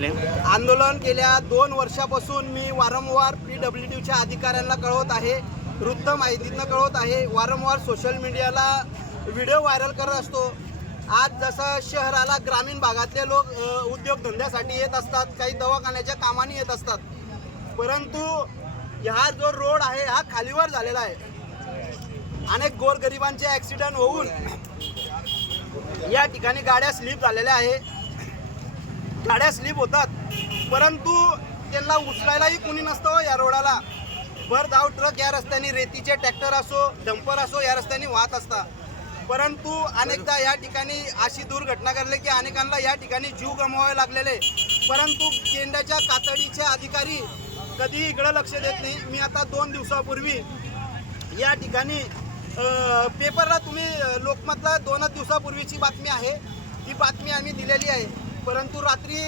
आंदोलन गेल्या 2 वर्षापासून मी वारंवार PWDच्या अधिकाऱ्यांना कळवत आहे, वृत्त माहितीतनं कळवत आहे, वारंवार सोशल मीडियाला व्हिडिओ व्हायरल करत असतो। आज जसं शहराला ग्रामीण भागातले लोक उद्योगधंद्यासाठी येत असतात, काही दवाखान्याच्या कामाने येत असतात, परंतु हा जो रोड आहे हा खालीवर झालेला आहे। अनेक गोरगरिबांचे ॲक्सिडेंट होऊन या ठिकाणी गाड्या स्लिप झालेल्या आहे, गाड्या स्लिप होतात, परंतु त्यांना उचलायलाही कुणी नसतं। या रोडाला भरधाव ट्रक या रस्त्याने, रेतीचे ट्रॅक्टर असो, डंपर असो, या रस्त्याने वाहत असतात, परंतु अनेकदा या ठिकाणी अशी दुर्घटना घडली की अनेकांना या ठिकाणी जीव गमवावे लागलेले, परंतु गेंड्याच्या कातडीचे अधिकारी कधी इकडे लक्ष देत नाही। मी आता 2 दिवसापूर्वी या ठिकाणी पेपरला, तुम्ही लोकमतला 2 दिवसापूर्वीची बातमी आहे, ती बातमी आम्ही दिलेली आहे, परंतु रात्री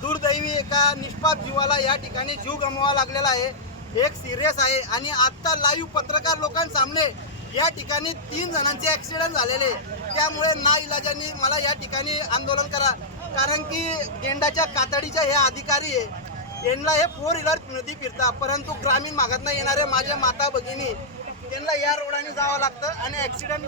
दुर्दैवी एका निष्पाप जीवाला या ठिकाणी जीव गमवावा लागलेला आहे। एक सिरियस आहे आणि आत्ता लाईव्ह पत्रकार लोकांसामने या ठिकाणी 3 जणांचे ॲक्सिडेंट झालेले, त्यामुळे नाइलाजाने मला या ठिकाणी आंदोलन करा, कारण की गेंडाच्या कातडीच्या हे अधिकारी आहे, यांना हे 4 व्हीलर नदी फिरतात, परंतु ग्रामीण भागातून येणारे माझ्या माता भगिनी त्यांना या रोडाने जावं लागतं आणि ॲक्सिडेंट